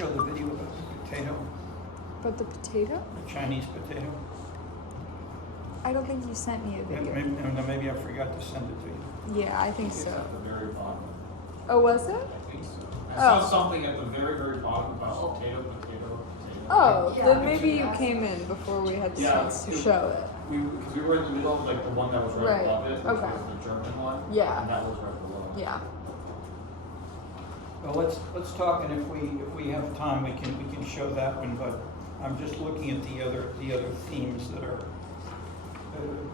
show the video about the potato, But the potato? the Chinese potato? I don't think you sent me a video. Maybe I forgot to send it to you. Yeah, I think It's so. at the very bottom. Oh, was it? I think so. I Oh. saw something at the very, very bottom about potato. Oh, Yeah. then maybe you came in before we had the Yeah, chance to it- show it. Because we were in the middle of like the one that was right, Right, above it, which okay. was the German one. Yeah. And that was right below. Yeah. Well, let's talk, and if we have time, we can show that one. But I'm just looking at the other themes that are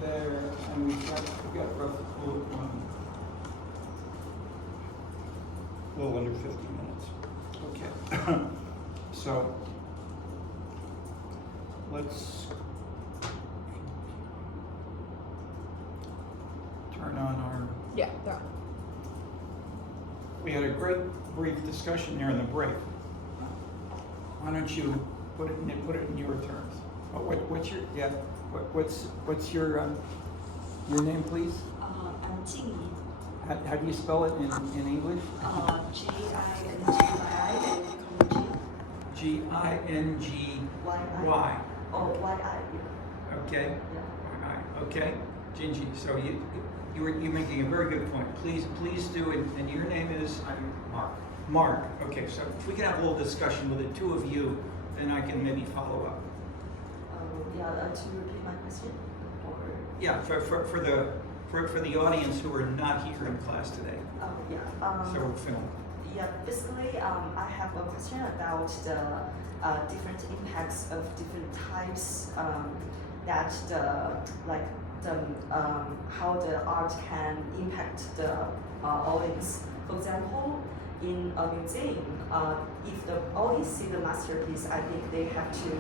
there, and we've got roughly a little under 50 minutes. Okay. So let's turn on our. Yeah, there. We had a great brief discussion there in the break. Why don't you put it in your terms? What's your name, please? I'm Jing. How do you spell it in English? Gingy. Gingy. Oh, Y-I. Okay. Yeah. Okay. Gingy. So you're making a very good point. Please do it. And your name is? I'm Mark. Mark. Okay. So if we can have a little discussion with the two of you, then I can maybe follow up. To repeat my question? Or... Yeah. For the audience who are not here in class today. So we'll film. Yeah, basically, I have a question about the different impacts of different types that how the art can impact the audience. For example, in a museum, if the audience see the masterpiece, I think they have to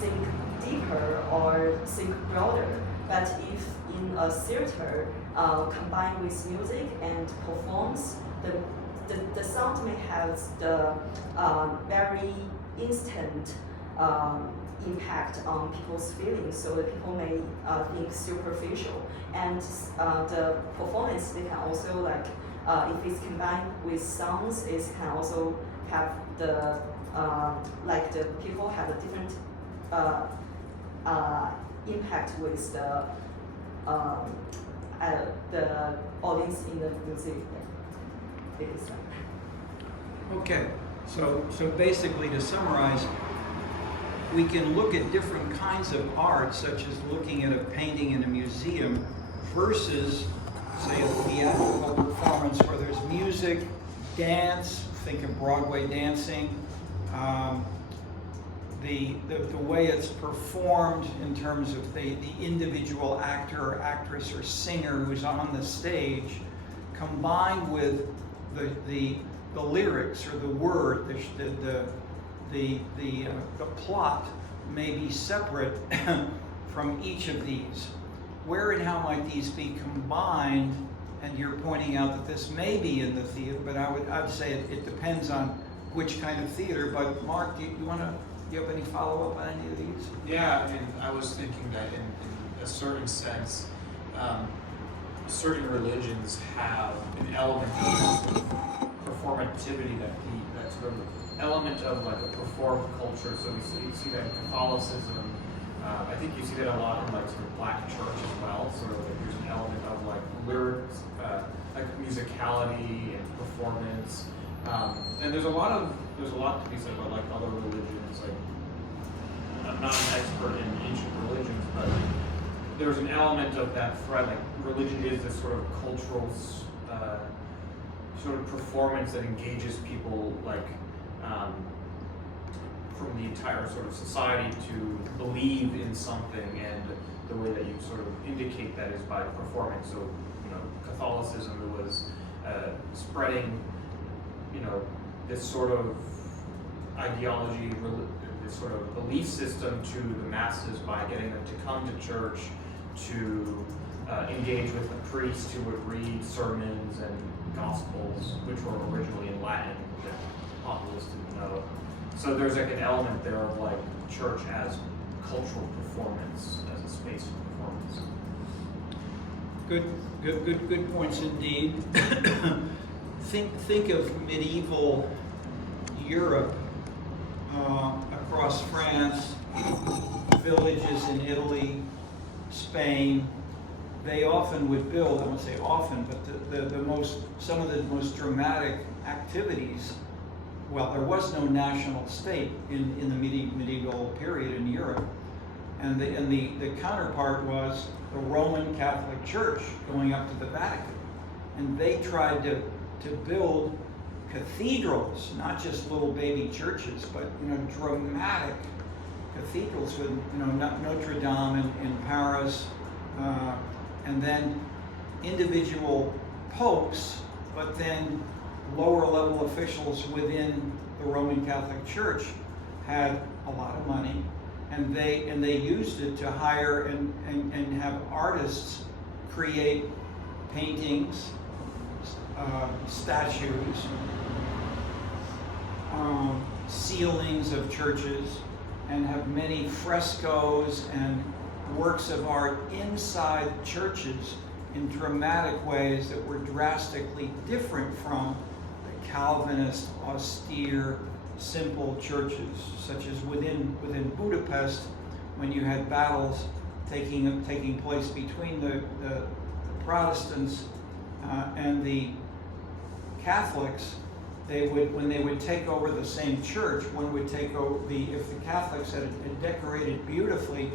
think deeper or think broader. But if in a theater, combined with music and performance, the sound may have the very instant impact on people's feelings, so that people may think superficial. And the performance, they can also if it's combined with songs, it can also have the the people have a different impact with the audience in the music. Okay, so basically to summarize, we can look at different kinds of art, such as looking at a painting in a museum versus, say, a theatrical performance where there's music, dance, think of Broadway dancing, the way it's performed in terms of the individual actor or actress or singer who's on the stage, combined with the lyrics or the word, the plot may be separate from each of these. Where and how might these be combined? And you're pointing out that this may be in the theater, but I'd say it depends on which kind of theater. But Mark, do you have any follow-up on any of these? Yeah, I mean, I was thinking that in a certain sense, certain religions have an element of performativity that sort of element of like a performed culture. So you see that in Catholicism. I think you see that a lot in like sort of Black church as well. Sort of like there's an element of like lyrics, like musicality and performance. And there's a lot to be said about like other religions. Like I'm not an expert in ancient religions, but there's an element of that thread. Like religion is this sort of cultural sort of performance that engages people like from the entire sort of society to believe in something, and the way that you sort of indicate that is by performing. So, Catholicism was spreading, this sort of ideology, this sort of belief system to the masses by getting them to come to church, to engage with the priest who would read sermons and gospels, which were originally in Latin that populace didn't know. So there's like an element there of like church as cultural performance, as a space for performance. Good points indeed. Think of medieval Europe, across France, villages in Italy, Spain, they often would build, I won't say often, but some of the most dramatic activities. Well, there was no national state in the medieval period in Europe, and the counterpart was the Roman Catholic Church going up to the Vatican, and they tried to build cathedrals, not just little baby churches, but dramatic cathedrals with Notre Dame in Paris, and then individual popes, but then lower level officials within the Roman Catholic Church had a lot of money, and they used it to hire and have artists create paintings, statues, ceilings of churches, and have many frescoes and works of art inside churches in dramatic ways that were drastically different from the Calvinist, austere, simple churches, such as within Budapest, when you had battles taking place between the Protestants and the Catholics. When they would take over the same church, one would take over if the Catholics had decorated beautifully,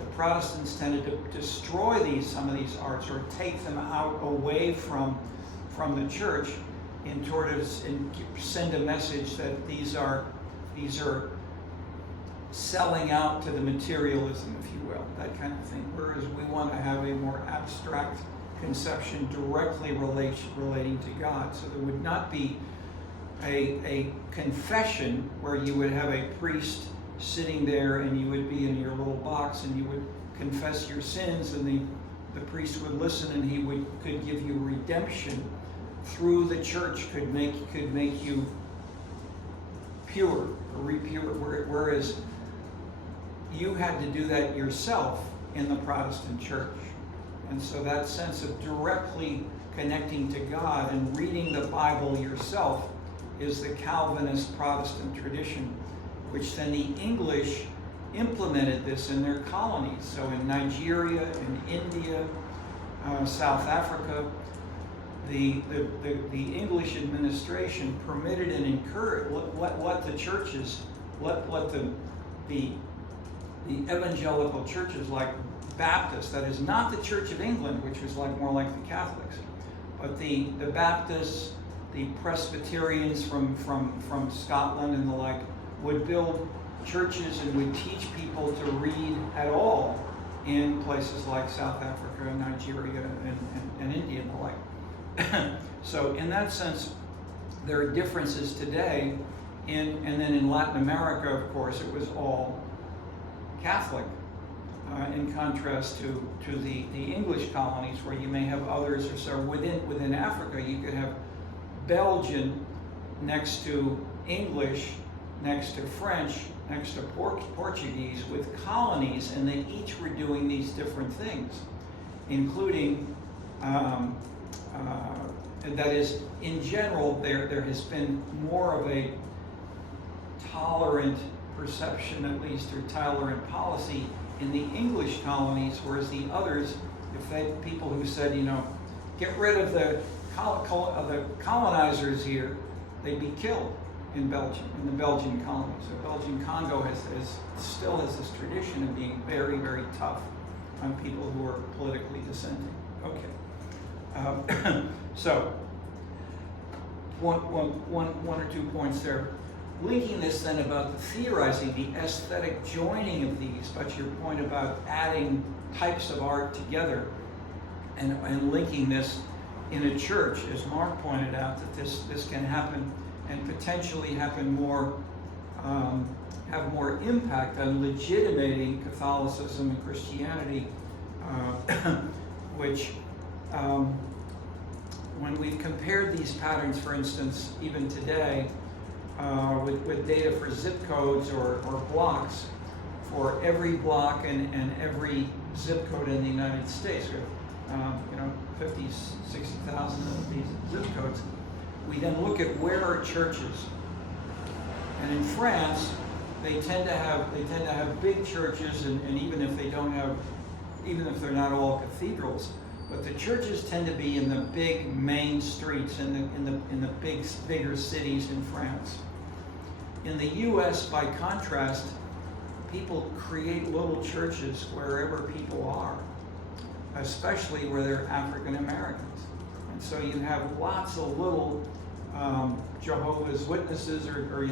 the Protestants tended to destroy some of these arts or take them out away from the church in order to send a message that these are selling out to the materialism, if you will, that kind of thing. Whereas we want to have a more abstract conception directly relating to God. So there would not be a confession where you would have a priest sitting there and you would be in your little box and you would confess your sins, and the priest would listen and he could give you redemption through the church, could make you pure or repure, whereas you had to do that yourself in the Protestant church. And so that sense of directly connecting to God and reading the Bible yourself is the Calvinist Protestant tradition, which then the English implemented this in their colonies. So in Nigeria, in India, South Africa, the English administration permitted and encouraged, let the churches, let the evangelical churches like Baptist, that is not the Church of England, which was more like the Catholics, but the Baptists, the Presbyterians from Scotland and the like, would build churches and would teach people to read at all in places like South Africa, Nigeria, and India and the like. So in that sense, there are differences today. And then in Latin America, of course, it was all Catholic, in contrast to the English colonies, where you may have others. Or so within Africa, you could have Belgian next to English, next to French, next to Portuguese, with colonies, and they each were doing these different things, including, that is, in general, there has been more of a tolerant perception, at least, or tolerant policy in the English colonies, whereas the others, people who said, get rid of the colonizers here, they'd be killed in Belgium, in the Belgian colonies. So Belgian Congo still has this tradition of being very, very tough on people who are politically dissenting. Okay. So, one or two points there. Linking this then about the theorizing, the aesthetic joining of these, but your point about adding types of art together and linking this in a church, as Mark pointed out, that this can happen and potentially happen more, have more impact on legitimating Catholicism and Christianity, which when we've compared these patterns, for instance, even today, with data for zip codes or blocks, for every block and every zip code in the United States, we have 50, 60,000 of these zip codes. We then look at where are churches, And in France, they tend to have big churches, and even if they're not all cathedrals, but the churches tend to be in the big main streets, in the bigger cities in France. In the U.S., by contrast, people create little churches wherever people are, especially where they're African Americans. And so you have lots of little Jehovah's Witnesses or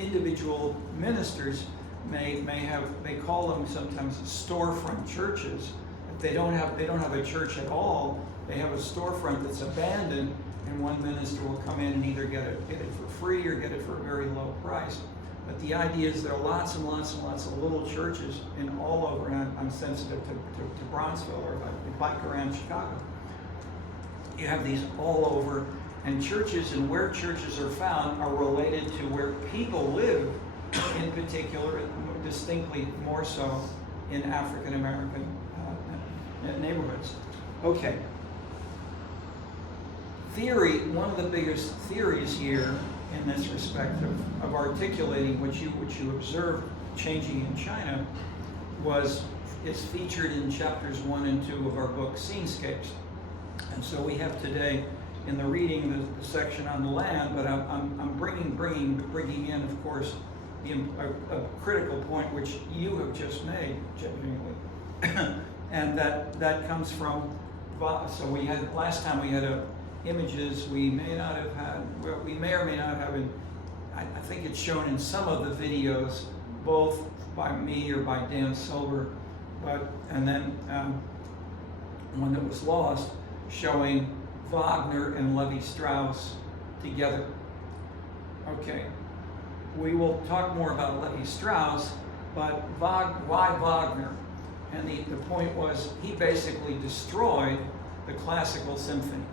individual ministers may call them sometimes storefront churches. If they don't have a church at all, they have a storefront that's abandoned, and one minister will come in and either get it for free or get it for a very low price. But the idea is there are lots and lots and lots of little churches in all over, and I'm sensitive to Bronzeville, or if I bike around Chicago. You have these all over, and churches, and where churches are found are related to where people live, in particular, distinctly more so in African American neighborhoods. Okay. Theory, one of the biggest theories here in this respect of articulating what you observed changing in China is featured in chapters 1 and 2 of our book Scenescapes. And so we have today in the reading the section on the land, but I'm bringing in, of course, a critical point which you have just made, genuinely, and that comes from. So we had last time we had images we may or may not have. I think it's shown in some of the videos, both by me or by Dan Silver, and then one that was lost, showing Wagner and Levi-Strauss together. Okay, we will talk more about Levi-Strauss, but why Wagner? And the point was he basically destroyed the classical symphony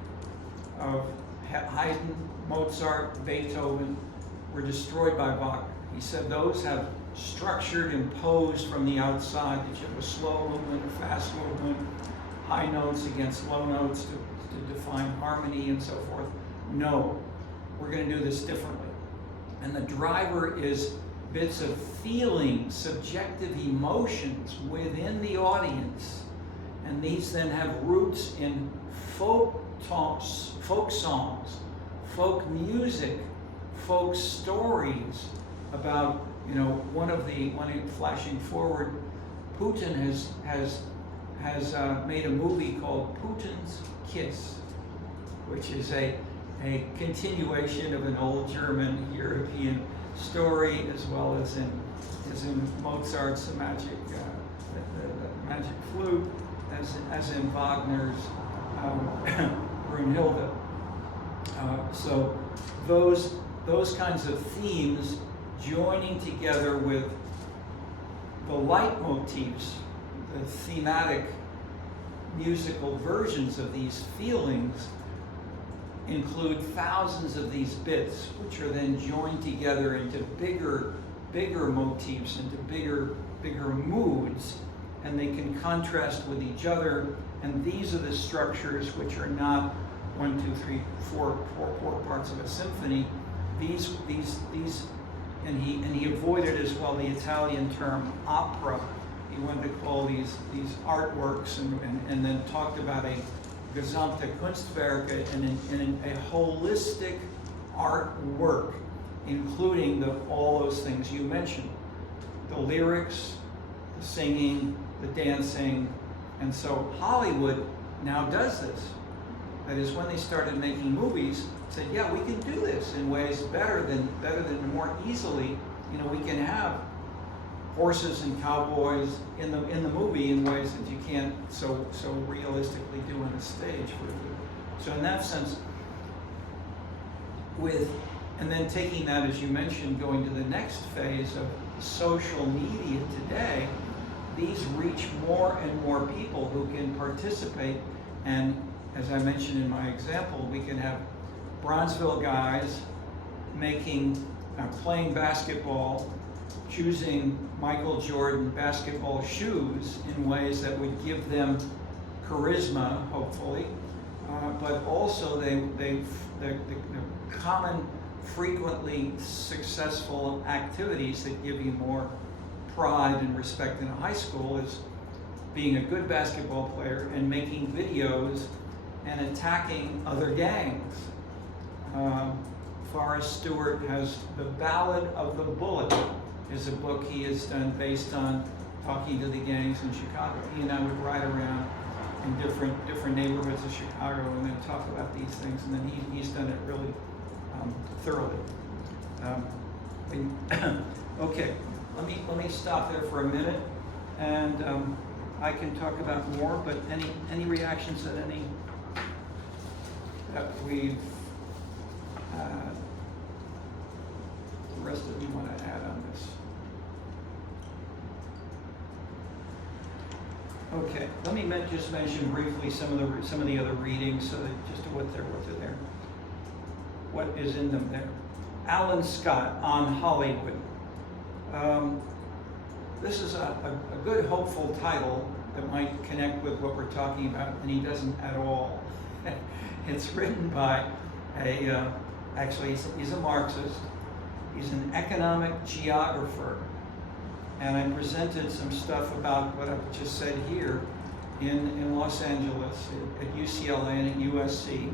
of Haydn, Mozart, Beethoven were destroyed by Wagner. He said those have structured, imposed from the outside, that you have a slow movement, a fast movement, high notes against low notes to define harmony and so forth. No, we're going to do this differently. And the driver is bits of feeling, subjective emotions within the audience. And these then have roots in folk songs, folk music, folk stories about, flashing forward, Putin has made a movie called Putin's Kiss, which is a continuation of an old German European story, as well as in Mozart's the magic flute, as in Wagner's Brunhilde. So those kinds of themes joining together with the leitmotifs, the thematic musical versions of these feelings, include thousands of these bits, which are then joined together into bigger motifs, into bigger moods, and they can contrast with each other. And these are the structures which are not 1, 2, 3, 4 parts of a symphony. These, and he avoided as well the Italian term opera. He wanted to call these artworks, and then talked about a gesamte Kunstwerk, and a holistic artwork, including all those things you mentioned: the lyrics, the singing, the dancing. And so Hollywood now does this. That is, when they started making movies, said, yeah, we can do this in ways better than more easily. We can have horses and cowboys in the movie in ways that you can't so realistically do on a stage. So in that sense, and then taking that, as you mentioned, going to the next phase of social media today, these reach more and more people who can participate. And as I mentioned in my example, we can have Bronzeville guys playing basketball, choosing Michael Jordan basketball shoes in ways that would give them charisma, hopefully, but also the common frequently successful activities that give you more pride and respect in high school is being a good basketball player and making videos and attacking other gangs. Forrest Stewart has The Ballad of the Bullet, is a book he has done based on talking to the gangs in Chicago. He and I would ride around in different neighborhoods of Chicago and then talk about these things, and then he's done it really thoroughly. Okay, let me stop there for a minute, and I can talk about more. But any reactions that we've the rest of you want to add on this? Okay, let me just mention briefly some of the other readings, so that just what they're there. What is in them there? Alan Scott on Hollywood. This is a good, hopeful title that might connect with what we're talking about, and he doesn't at all. It's written by actually he's a Marxist. He's an economic geographer. And I presented some stuff about what I've just said here in Los Angeles, at UCLA and at USC.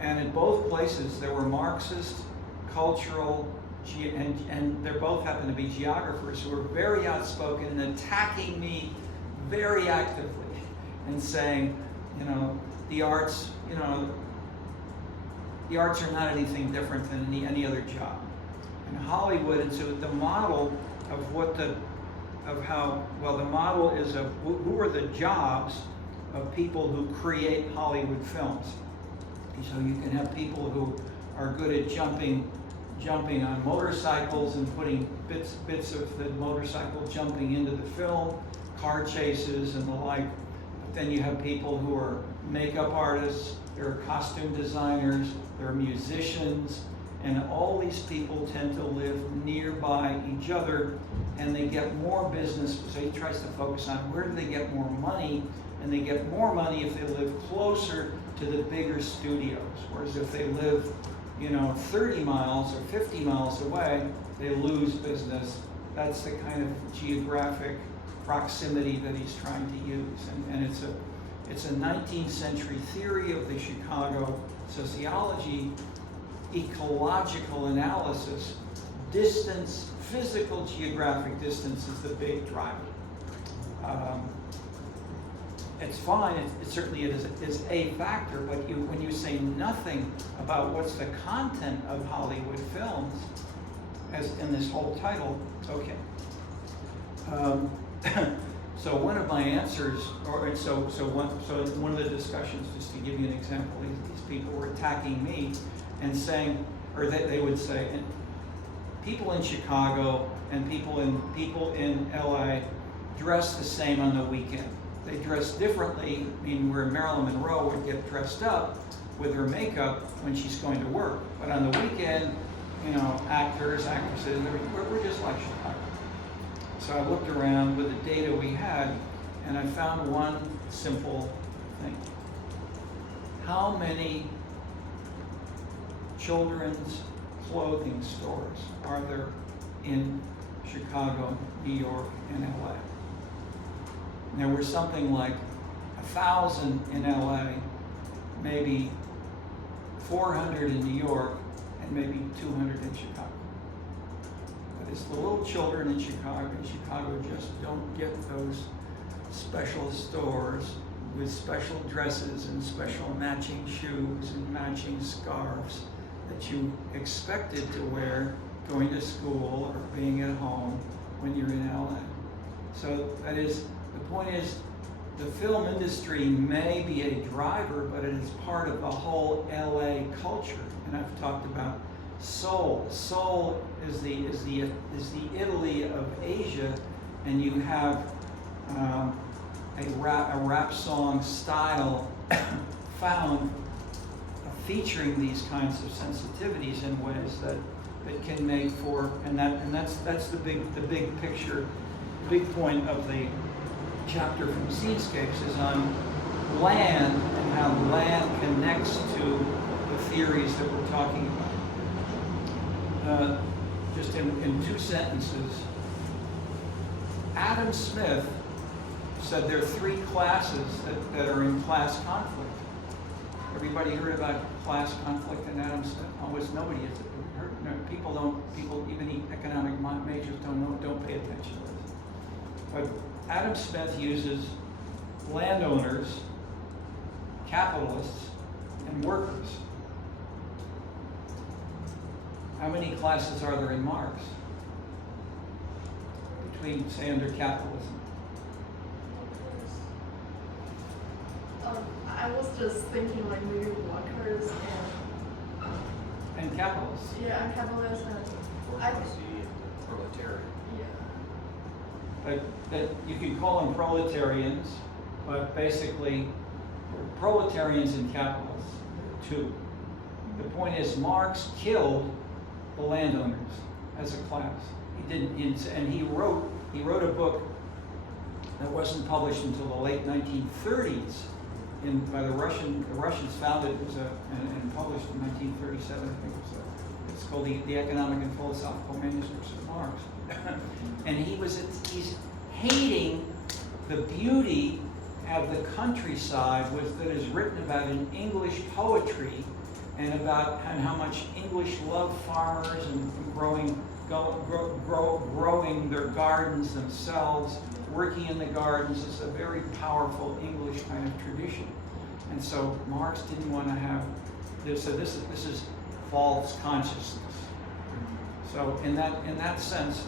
And in both places, there were Marxist, cultural, and they both happen to be geographers who were very outspoken and attacking me very actively and saying, the arts, the arts are not anything different than any other job. And Hollywood, and so the model of the model is of who are the jobs of people who create Hollywood films. So you can have people who are good at jumping on motorcycles and putting bits of the motorcycle jumping into the film, car chases and the like. But then you have people who are makeup artists, there are costume designers, there are musicians, and all these people tend to live nearby each other, and they get more business. So he tries to focus on where do they get more money, and they get more money if they live closer to the bigger studios. Whereas if they live, 30 miles or 50 miles away, they lose business. That's the kind of geographic proximity that he's trying to use, and it's a 19th century theory of the Chicago sociology. Ecological analysis, distance, physical geographic distance is the big driver. It's fine, it certainly is a factor, but when you say nothing about what's the content of Hollywood films, as in this whole title, okay. So one of my answers, one of the discussions, just to give you an example, these people were attacking me and saying, or they would say, and people in Chicago and people in LA dress the same on the weekend. They dress differently, where Marilyn Monroe would get dressed up with her makeup when she's going to work. But on the weekend, actors, actresses, we're just like Chicago. So I looked around with the data we had, and I found one simple thing. How many children's clothing stores are there in Chicago, New York, and LA? And there were something like 1,000 in LA, maybe 400 in New York, and maybe 200 in Chicago. But it's the little children in Chicago just don't get those special stores with special dresses and special matching shoes and matching scarves that you expected to wear going to school or being at home when you're in LA. So the point is, the film industry may be a driver, but it is part of the whole LA culture. And I've talked about Seoul. Seoul is the Italy of Asia, and you have a rap song style found featuring these kinds of sensitivities in ways that can make for, and that's the big picture, the big point of the chapter from Scenescapes is on land and how land connects to the theories that we're talking about. just in 2 sentences, Adam Smith said there are 3 classes that are in class conflict. Everybody heard about class conflict in Adam Smith? Almost nobody has heard. No, people, even economic majors don't pay attention to this. But Adam Smith uses landowners, capitalists, and workers. How many classes are there in Marx? Between, say, under capitalism? I was just thinking like maybe workers And capitalists. and capitalists and Bourgeoisie and proletariat. yeah. But you could call them proletarians, but basically proletarians and capitalists, 2. The point is Marx killed the landowners as a class. He didn't, and he wrote a book that wasn't published until the late 1930s. By the Russians founded it and published in 1937, I think it was. It's called the Economic and Philosophical Manuscripts of Marx. And he's hating the beauty of the countryside that is written about in English poetry, and how much English love farmers and growing their gardens themselves. Working in the gardens is a very powerful English kind of tradition. And so Marx didn't want to have this. So this is false consciousness. So in that sense,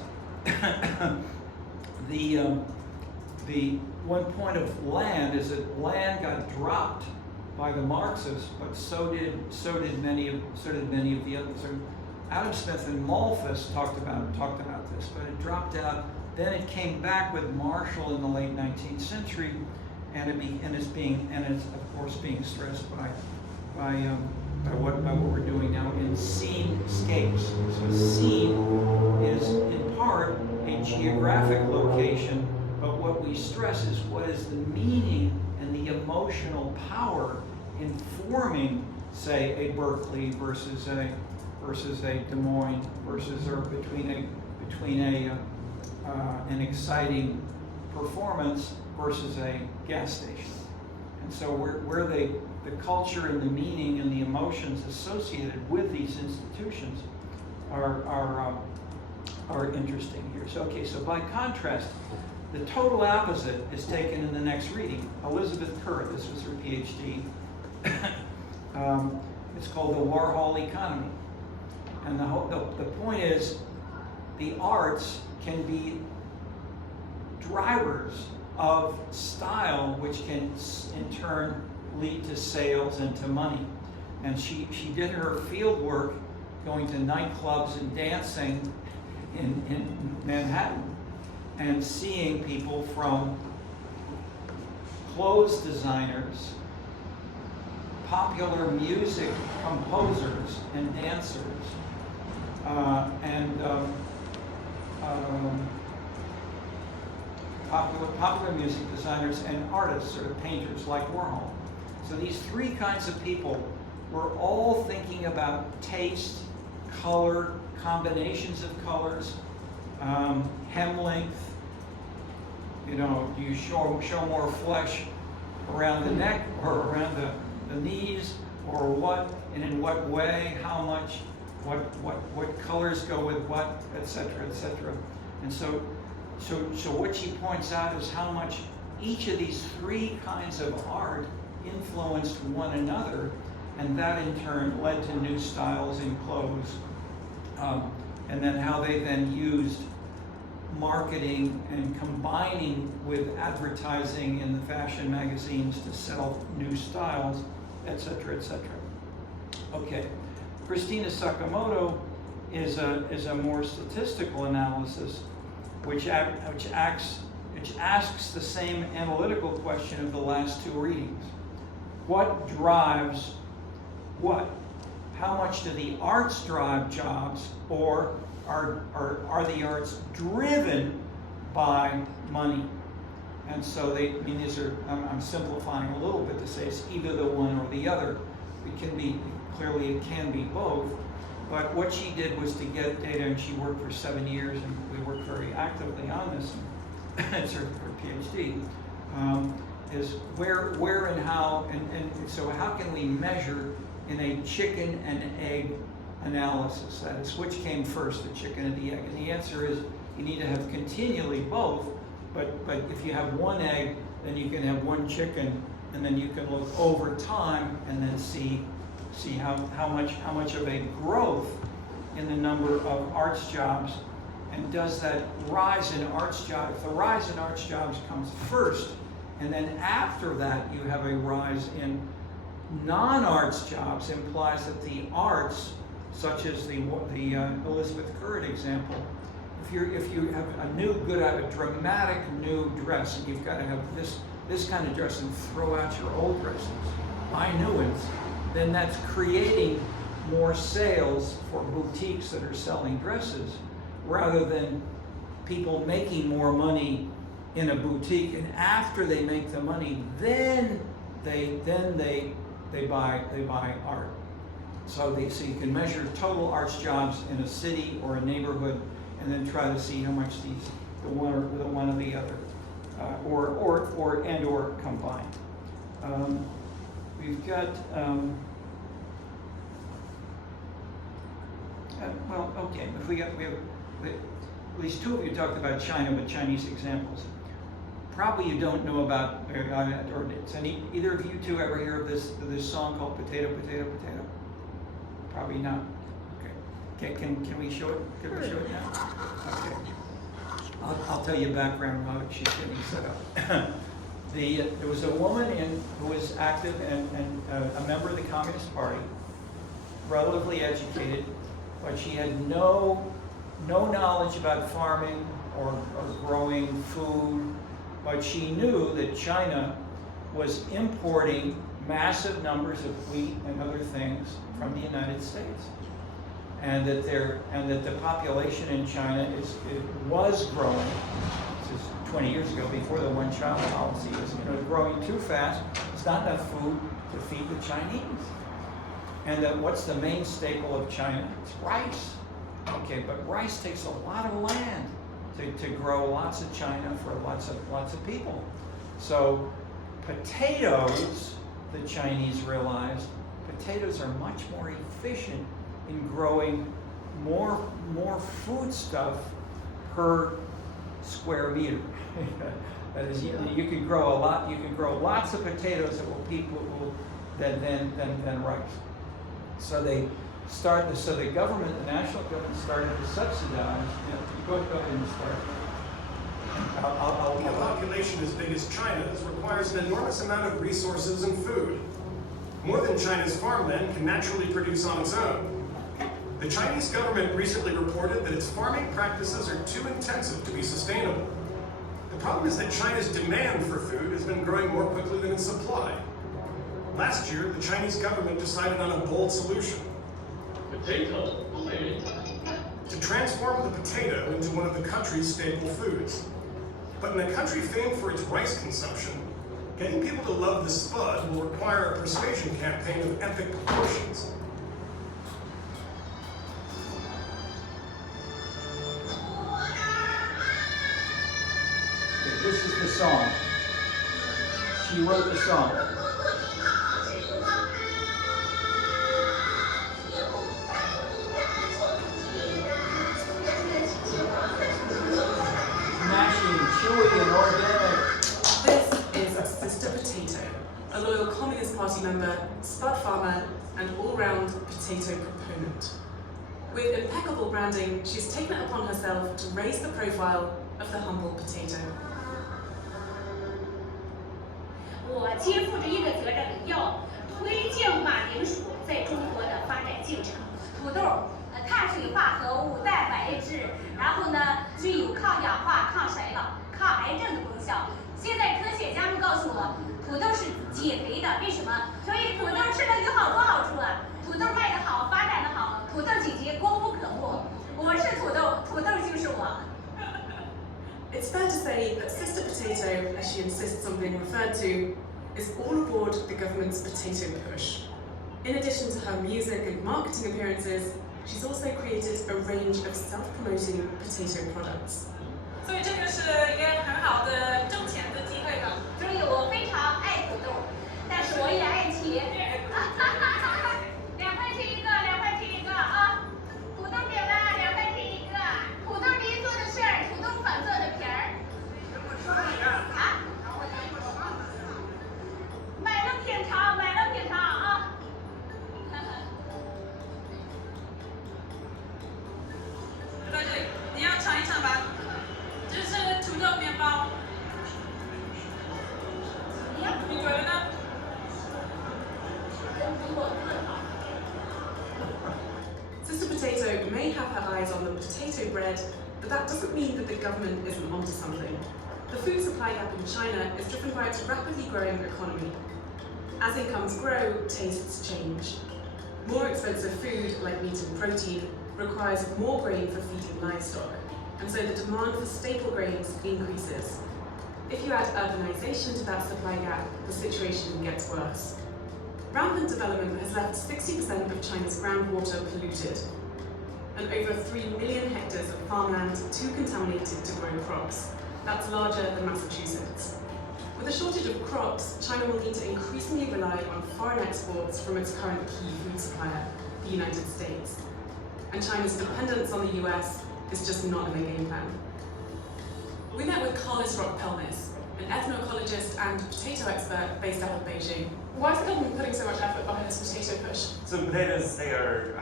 the one point of land is that land got dropped by the Marxists, but so did many of the others. So Adam Smith and Malthus talked about this, but it dropped out. Then it came back with Marshall in the late 19th century, and it's of course being stressed by what we're doing now in scenescapes. So scene is in part a geographic location, but what we stress is what is the meaning and the emotional power in forming, say, a Berkeley versus a Des Moines between an exciting performance versus a gas station. And so where the culture and the meaning and the emotions associated with these institutions are interesting here. So by contrast, the total opposite is taken in the next reading. Elizabeth Currit, this was her PhD. It's called the Warhol economy. And the point is, the arts can be drivers of style, which can in turn lead to sales and to money. And she did her field work going to nightclubs and dancing in Manhattan and seeing people from clothes designers, popular music composers and dancers, popular music designers and artists or painters like Warhol. So these 3 kinds of people were all thinking about taste, color, combinations of colors, hem length. You know, do you show more flesh around the neck or around the knees, or what, and in what way, how much, what colors go with what, etc., etc. And so what she points out is how much each of these 3 kinds of art influenced one another, and that in turn led to new styles in clothes, and then how they then used marketing and combining with advertising in the fashion magazines to sell new styles, etc., etc. Okay, Christina Sakamoto is a more statistical analysis, which asks the same analytical question of the last 2 readings. What drives what? How much do the arts drive jobs, or are the arts driven by money? And so these are, I'm simplifying a little bit to say it's either the one or the other. It can be, clearly it can be both. But what she did was to get data, and she worked for 7 years, and we worked very actively on this, and it's her PhD, is where and how, and so how can we measure in a chicken and egg analysis? That is, which came first, the chicken and the egg? And the answer is you need to have continually both, but if you have one egg, then you can have one chicken, and then you can look over time and then see how much of a growth in the number of arts jobs, and does that rise in arts jobs, if the rise in arts jobs comes first, and then after that you have a rise in non-arts jobs, implies that the arts, such as the Elizabeth Currid example, if you have a dramatic new dress, and you've got to have this kind of dress and throw out your old dresses, buy new ones, then that's creating more sales for boutiques that are selling dresses, rather than people making more money in a boutique, and after they make the money, then they buy art. So you can measure total arts jobs in a city or a neighborhood, and then try to see how much the one or the other, or combined. We've got well, okay. We have at least two of you talked about China with Chinese examples. Probably you don't know about, or either of you two ever hear of this song called "Potato, Potato, Potato"? Probably not. Okay. Can we show it? Can we show it now? Okay. I'll tell you background while she's getting set up. There was a woman who was active and a member of the Communist Party, relatively educated, but she had no knowledge about farming or growing food, but she knew that China was importing massive numbers of wheat and other things from the United States, and that the population in China was growing. This is 20 years ago, before the one-child policy. Was growing too fast. It's not enough food to feed the Chinese. And what's the main staple of China? It's rice. Okay, but rice takes a lot of land to grow lots of China for lots of people. So potatoes, the Chinese realized, potatoes are much more efficient in growing more food stuff per square meter. That is, you can grow a lot. You can grow lots of potatoes that will than rice. So they started. So the government, the national government, started to subsidize. Go ahead and start. A population as big as China's requires an enormous amount of resources and food, more than China's farmland can naturally produce on its own. The Chinese government recently reported that its farming practices are too intensive to be sustainable. The problem is that China's demand for food has been growing more quickly than its supply. Last year, the Chinese government decided on a bold solution: Potato. to transform the potato into one of the country's staple foods. But in a country famed for its rice consumption, getting people to love the spud will require a persuasion campaign of epic proportions. Okay, this is the song. She wrote the song. Chewy and organic. This is a sister potato, a loyal Communist Party member, spud farmer, and all-round potato proponent. With impeccable branding, she's taken it upon herself to raise the profile of the humble potato. 我肩负着一个责任，要推进马铃薯在中国的发展进程。土豆，碳水化合物、蛋白质，然后呢，具有抗氧化、抗衰老、抗癌症的功效。现在科学家们告诉我，土豆是减肥的，为什么？所以土豆吃了有好多好处啊！土豆卖得好，发展得好，土豆姐姐功不可没。我是土豆，土豆就是我。It's fair to say that Sister Potato, as she insists on being referred to, is all aboard the government's potato push. In addition to her music and marketing appearances, she's also created a range of self-promoting potato products. 所以这个是一个很好的挣钱的机会吧。所以我非常爱土豆，但是我也爱钱。2块钱一个，2块钱一个啊！土豆给了2块钱一个，土豆泥做的馅儿，土豆粉做的皮儿。啊？买了品尝，买了品尝啊！就在这里，你要尝一尝吧。这是土豆面包，你觉得呢？Sister Potato may have her eyes on the potato bread, but that doesn't mean that the government isn't onto something. The food supply gap in China is driven by its rapidly growing economy. As incomes grow, tastes change. More expensive food, like meat and protein, requires more grain for feeding livestock, and so the demand for staple grains increases. If you add urbanization to that supply gap, the situation gets worse. Rampant development has left 60% of China's groundwater polluted, and over 3 million hectares of farmland too contaminated to grow crops. That's larger than Massachusetts. With a shortage of crops, China will need to increasingly rely on foreign exports from its current key food supplier, the United States. And China's dependence on the US is just not in their game plan. We met with Carlos Rock-Pelnis, an ethnoecologist and potato expert based out of Beijing. Why is the government putting so much effort behind this potato push? So potatoes, they are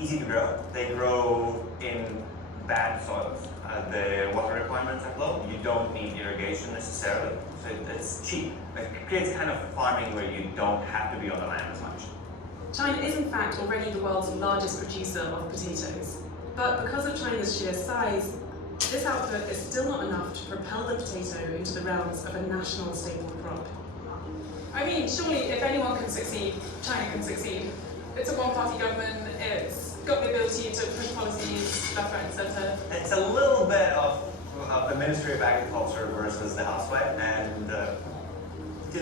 easy to grow. They grow in bad soils. The water requirements are low. You don't need irrigation necessarily. So it's cheap. It creates kind of farming where you don't have to be on the land as much. China is in fact already the world's largest producer of potatoes. But because of China's sheer size, this output is still not enough to propel the potato into the realms of a national staple crop. I mean, surely if anyone can succeed, China can succeed. It's a one-party government. It's got the ability to push policies left, right, and centre. It's a little bit of the Ministry of Agriculture versus the housewife, and you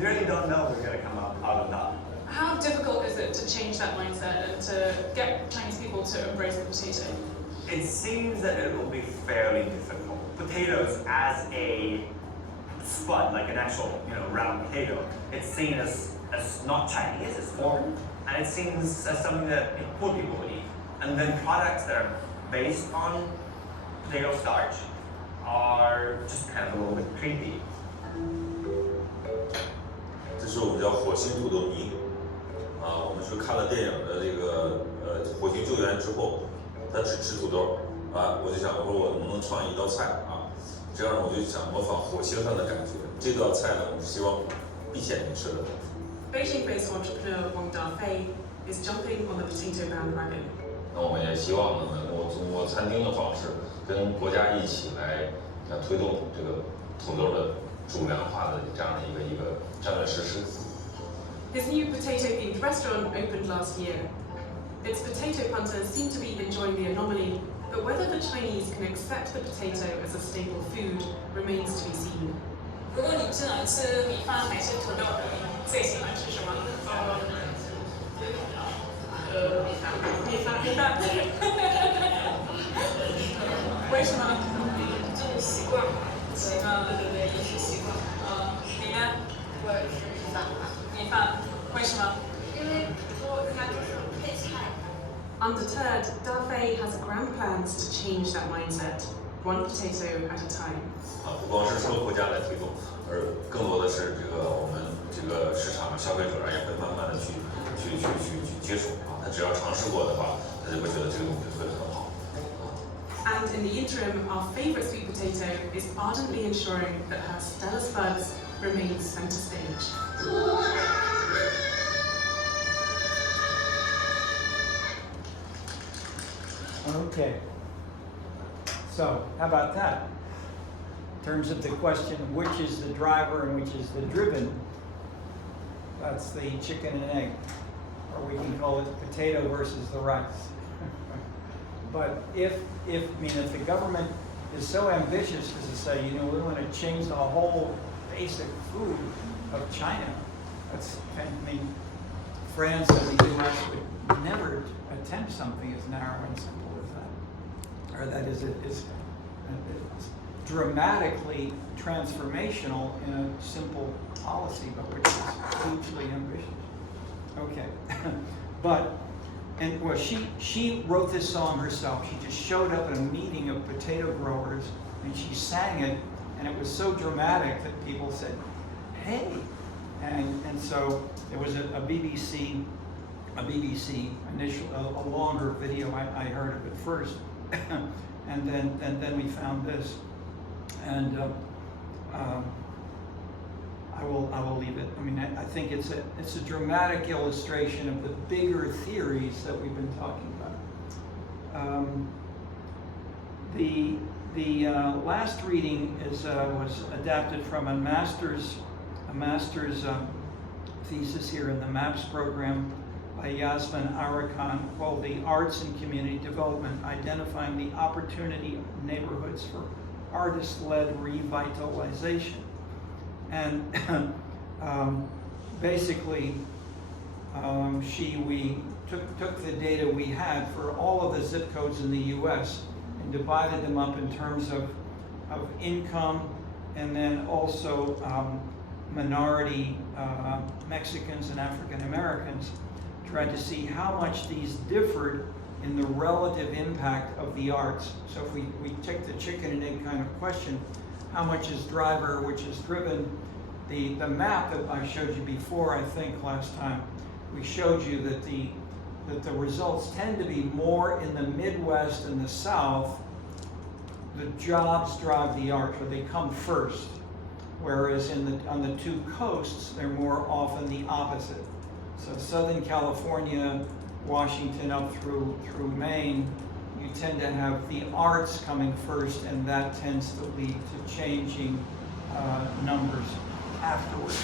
really don't know who's going to come out on top. How difficult is it to change that mindset and to get Chinese people to embrace the potato? It seems that it will be fairly difficult. Potatoes as a spud, like an actual, round potato, it's seen as not Chinese, it's foreign, and it seems as something that poor people would eat. And then products that are based on potato starch are just kind of a little bit creepy. 这是我们叫火星土豆泥，我们是看了电影的这个火星救援之后，他只吃土豆，我就想我说我能不能创意一道菜这样我就想模仿火星上的感觉。这道菜呢，我们希望避免你吃的。Beijing-based entrepreneur Wang Dafei is jumping on the potato bandwagon. 那我们也希望呢，能够通过餐厅的方式，跟国家一起来推动这个土豆的主粮化的这样的一个战略实施。His new potato-themed restaurant opened last year. Its potato punters seem to be enjoying the anomaly, but whether the Chinese can accept the potato as a staple food remains to be seen. 如果你只能吃米饭还是土豆，你最喜欢吃什么？米饭。为什么？就是习惯嘛，对，饮食习惯。你呢？我也是米饭。米饭，为什么？因为它就是配菜。Undeterred, Dafei has grand plans to change that mindset, one potato at a time. 不光是说国家来推动，而更多的是我们这个市场消费者也会慢慢的去接受他只要尝试过的话，他就会觉得这个东西会很好。And in the interim, our favourite sweet potato is ardently ensuring that her stellar spuds remain centre stage. Okay. So, how about that? In terms of the question, which is the driver and which is the driven, that's the chicken and egg. Or we can call it potato versus the rice. But if the government is so ambitious as to say, we want to change the whole basic food of China, France and the US would never attempt something as narrow and simple as that. Or that is, it's dramatically transformational in a simple policy, but which is hugely ambitious. Okay, well, she wrote this song herself. She just showed up at a meeting of potato growers and she sang it, and it was so dramatic that people said, "Hey!" And so there was a BBC initial, a longer video. I heard of it first, and then we found this, and I will leave it. I mean, I think it's a dramatic illustration of the bigger theories that we've been talking about. The last reading was adapted from a master's thesis here in the MAPS program by Yasmin Arakan called "The Arts and Community Development: Identifying the Opportunity Neighborhoods for Artist-Led Revitalization." And basically, we took the data we had for all of the zip codes in the U.S. and divided them up in terms of income, and then also minority Mexicans and African Americans, tried to see how much these differed in the relative impact of the arts. So if we take the chicken and egg kind of question, how much is driver, which is driven? The map that I showed you before, I think last time, we showed you that the results tend to be more in the Midwest and the South. The jobs drive the arts, or they come first. Whereas on the two coasts, they're more often the opposite. So Southern California, Washington up through Maine, you tend to have the arts coming first, and that tends to lead to changing numbers afterwards.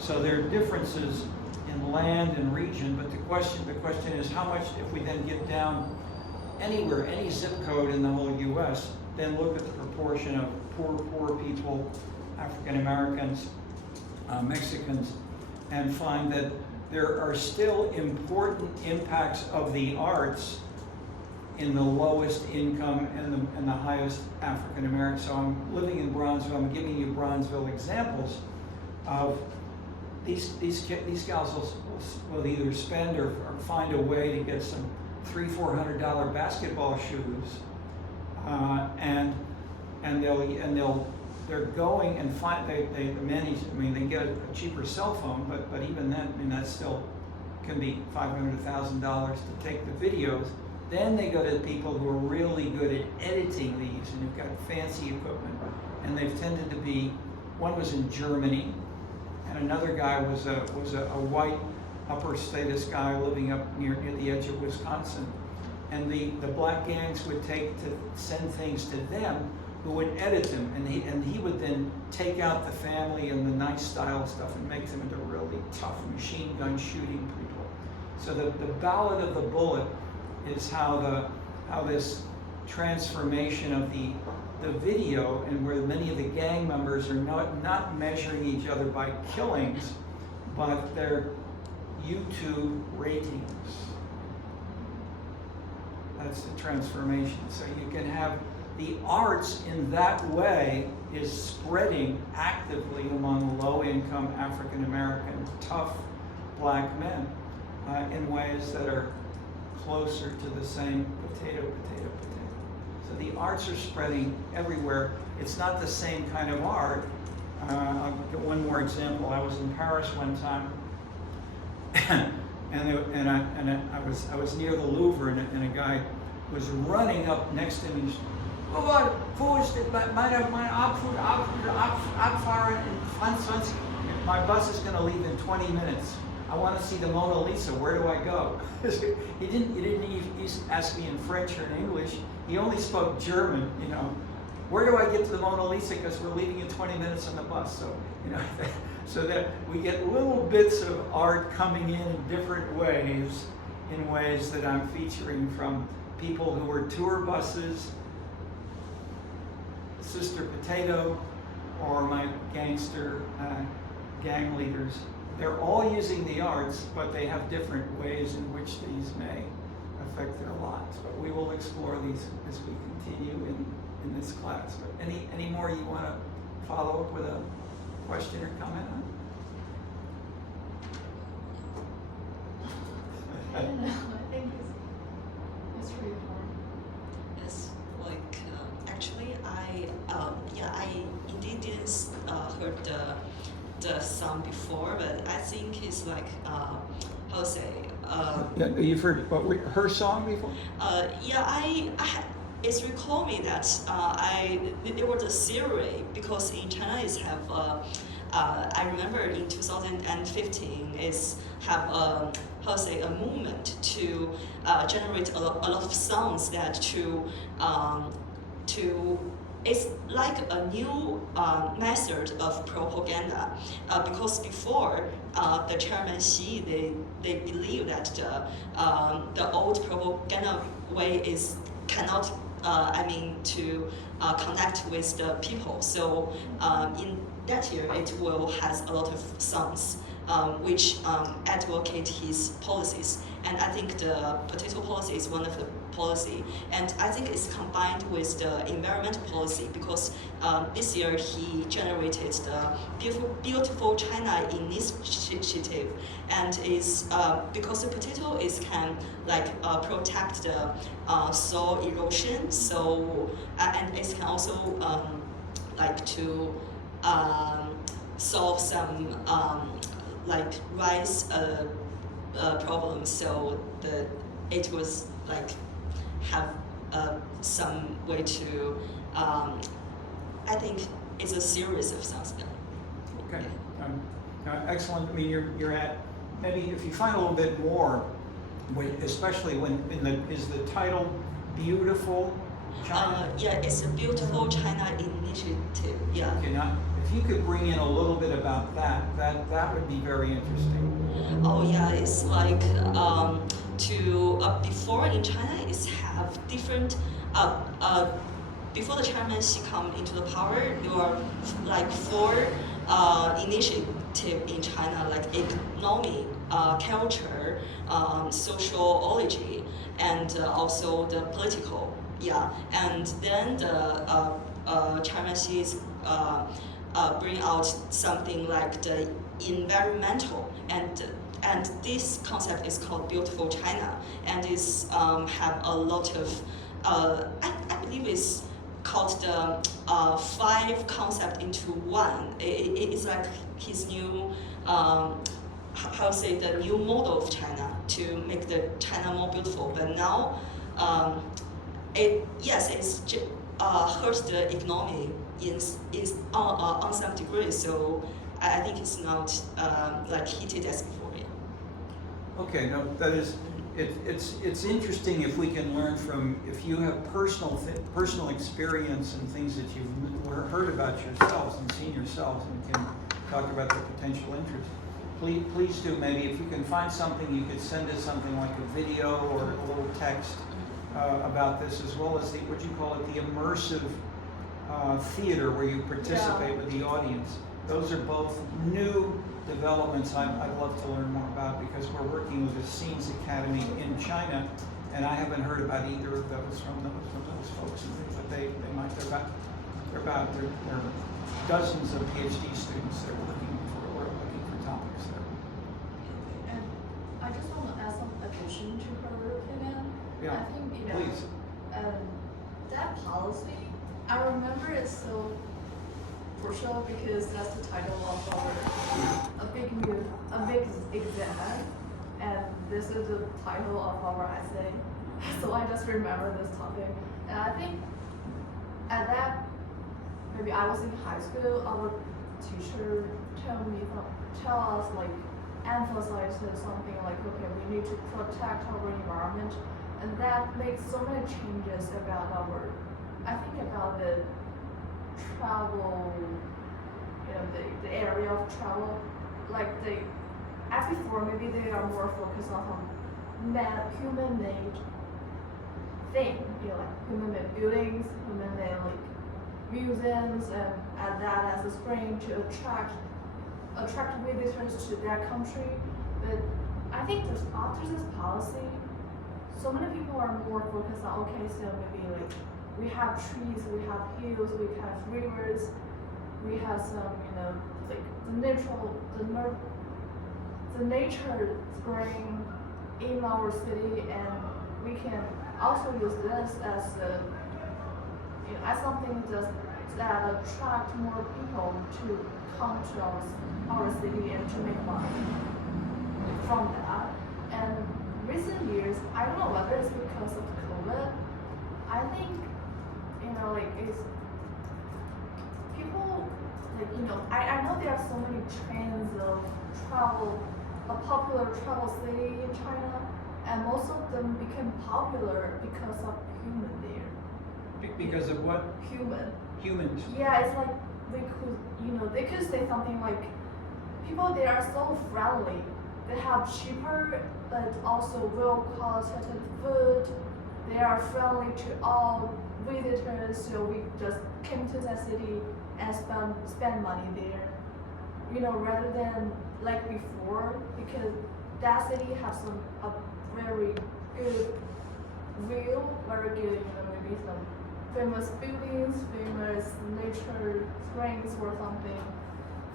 So there are differences in land and region, but the question is how much, if we then get down anywhere, any zip code in the whole U.S., then look at the proportion of poor people, African Americans, Mexicans, and find that there are still important impacts of the arts in the lowest income and the highest African American. So I'm living in Bronzeville. I'm giving you Bronzeville examples of these gals will either spend or find a way to get some $300-400 basketball shoes, and they're going and they manage. I mean, they get a cheaper cell phone, but even then, I mean, that still can be $500 to $1,000 to take the videos. Then they go to people who are really good at editing these and who've got fancy equipment, and they've tended to be. One was in Germany, and another guy was a white upper status guy living up near the edge of Wisconsin, and the black gangs would send things to them, who would edit them, and he would then take out the family and the nice style stuff and make them into really tough machine gun shooting people. So the ballad of the bullet is how this transformation of the video, and where many of the gang members are not measuring each other by killings, but their YouTube ratings. That's the transformation. So you can have the arts in that way is spreading actively among low-income African American tough black men in ways that are closer to the same potato. So the arts are spreading everywhere. It's not the same kind of art. I'll get one more example. I was in Paris one time, and I was near the Louvre, and a guy was running up next to me. My bus is going to leave in 20 minutes. I want to see the Mona Lisa. Where do I go? He didn't even ask me in French or in English. He only spoke German. You know, where do I get to the Mona Lisa? Because we're leaving in 20 minutes on the bus. So so that we get little bits of art coming in different ways, in ways that I'm featuring from people who are tour buses, Sister Potato, or my gangster gang leaders they're all using the arts, but they have different ways in which these may affect their lives. But we will explore these as we continue in this class. But any more you want to follow up with a question or comment on? I don't know. I think it's really hard. Yes, like actually, I indeed didn't heard the song before, but I think it's like how to say. Yeah, you've heard her song before? It's recall me that there was a series because in China is have I remember in 2015 is have how to say a movement to generate a lot of songs that to it's like a new method of propaganda because before the chairman Xi they believe that the old propaganda way is cannot to connect with the people. So in that year it will has a lot of songs which advocate his policies, and I think the potato policy is one of the policy, and I think it's combined with the environmental policy because this year he generated the beautiful China initiative, and is because the potato is can like protect the soil erosion, so and it can also like to solve some like rice problems, so it was like have some way to I think it's a series of songs. Okay, excellent. I mean, you're at maybe if you find a little bit more, especially when is the title Beautiful China? Yeah, it's a Beautiful China initiative. Yeah. Okay, now if you could bring in a little bit about that would be very interesting. Oh yeah, it's like before in China is have different before the chairman Xi come into the power, there were like 4 initiatives in China, like economy, culture, sociology, and also the political. Yeah, and then the chairman Xi bring out something like the environmental, and this concept is called Beautiful China, and is have a lot of I believe it's called the 5 concept into one. It's like his new how to say the new model of China to make the China more beautiful. But now it's hurts the economy is on some degree. So I think it's not like heated as before. Yeah. Okay, no, that is. It's interesting if we can learn from, if you have personal experience and things that you've heard about yourselves and seen yourselves and can talk about the potential interest. Please do, maybe if you can find something, you could send us something like a video or a little text about this, as well as what you call it, the immersive theater where you participate with the audience. Those are both new developments I'd love to learn more about, because we're working with the Scenes Academy in China, and I haven't heard about either of those from those folks. But they're dozens of PhD students that are looking for topics there. And I just want to add some addition to her opinion. Yeah, I think please. That policy, I remember it so for sure because that's the title of a big exam, and this is the title of our essay. So I just remember this topic, and I think at that maybe I was in high school, our teacher tell us like emphasize something like, okay, we need to protect our environment, and that makes so many changes about I think about the travel, the area of travel, like before maybe they are more focused on human-made thing, like human-made buildings, human-made like museums, and add that as a spring to attract attract visitors to their country. But I think after this policy, so many people are more focused on, okay, so maybe like we have trees, we have hills, we have rivers, we have some, like the nature spring in our city, and we can also use this as as something that attract more people to come to our city and to make money from that. And recent years, I don't know whether it's because of COVID, I think, like it's people, like, I know there are so many trends of travel, a popular travel city in China, and most of them became popular because of human there. Because of what? Humans. Yeah, it's like they could say something like, people there are so friendly. They have cheaper but also well qualitative food. They are friendly to all visitors, so we just came to that city and spend money there. Rather than like before, because that city has a very good view, very good, maybe some famous buildings, famous nature springs or something.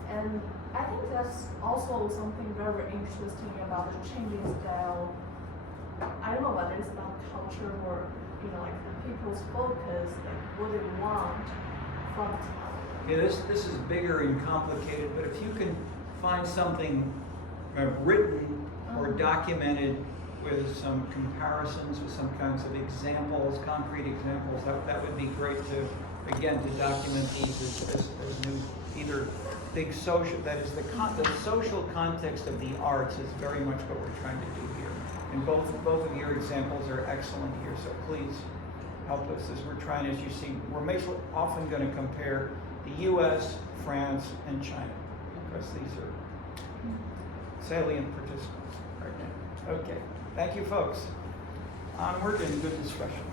And I think that's also something very interesting about the changing style. I don't know whether it's about culture or, like the people's focus, like what they want from town. Yeah, this is bigger and complicated, but if you can find something written or documented with some comparisons, with some kinds of examples, concrete examples, that would be great to document these as new, either big social, that is the social context of the arts is very much what we're trying to do here. And both of your examples are excellent here, so please help us as we're trying, as you see, we're often going to compare the US, France, and China, because these are salient participants right now. Okay, thank you folks. Onward and good discussion.